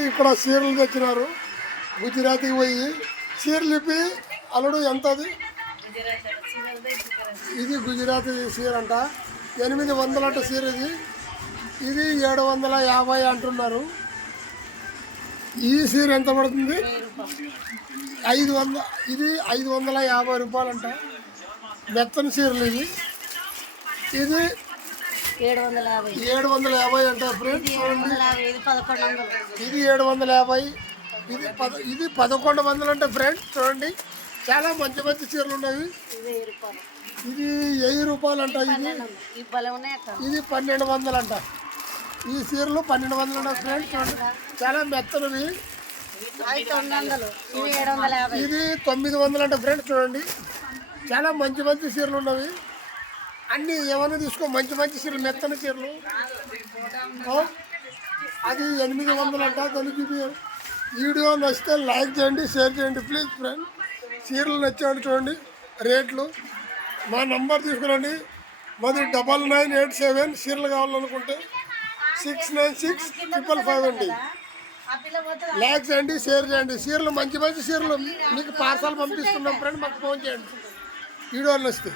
ఇక్కడ చీరలు తెచ్చినారు. గుజరాత్కి పోయి చీరలు ఇప్పి అల్లుడు ఎంత అది? ఇది గుజరాతీ చీర అంట. 800 అంట చీర. ఇది 750 అంటున్నారు. ఈ చీర ఎంత పడుతుంది? 500. ఇది 550 రూపాయలంట. మెత్తని చీరలు ఇవి. ఇది 750 అంట ఫ్రెండ్స్. ఇది 750. ఇది 1100 అంట ఫ్రెండ్స్. చూడండి, చాలా మంచి మంచి చీరలు ఉన్నాయి. ఇది 1000 రూపాయలు అంట. ఇది 1200 అంట. ఈ చీరలు 1200 అంట ఫ్రెండ్స్. చూడండి, చాలా మెత్తనవి. ఇది 900 అంట ఫ్రెండ్స్. చూడండి, చాలా మంచి మంచి చీరలు ఉన్నవి. అన్నీ ఏమైనా తీసుకో, మంచి మంచి చీరలు, మెత్తని చీరలు. అది 800 అంట. దానికి వీడియో నచ్చితే లైక్ చేయండి, షేర్ చేయండి ప్లీజ్ ఫ్రెండ్. చీరలు నచ్చాడు చూడండి. రేట్లు మా నంబర్ తీసుకురండి. మాది 9987. చీరలు కావాలనుకుంటే 69655 అండి. లైక్ చేయండి, షేర్ చేయండి. చీరలు మంచి మంచి చీరలు మీకు పార్సల్ పంపిస్తున్నాం ఫ్రెండ్. మాకు ఫోన్ చేయండి వీడియోలు నచ్చితే.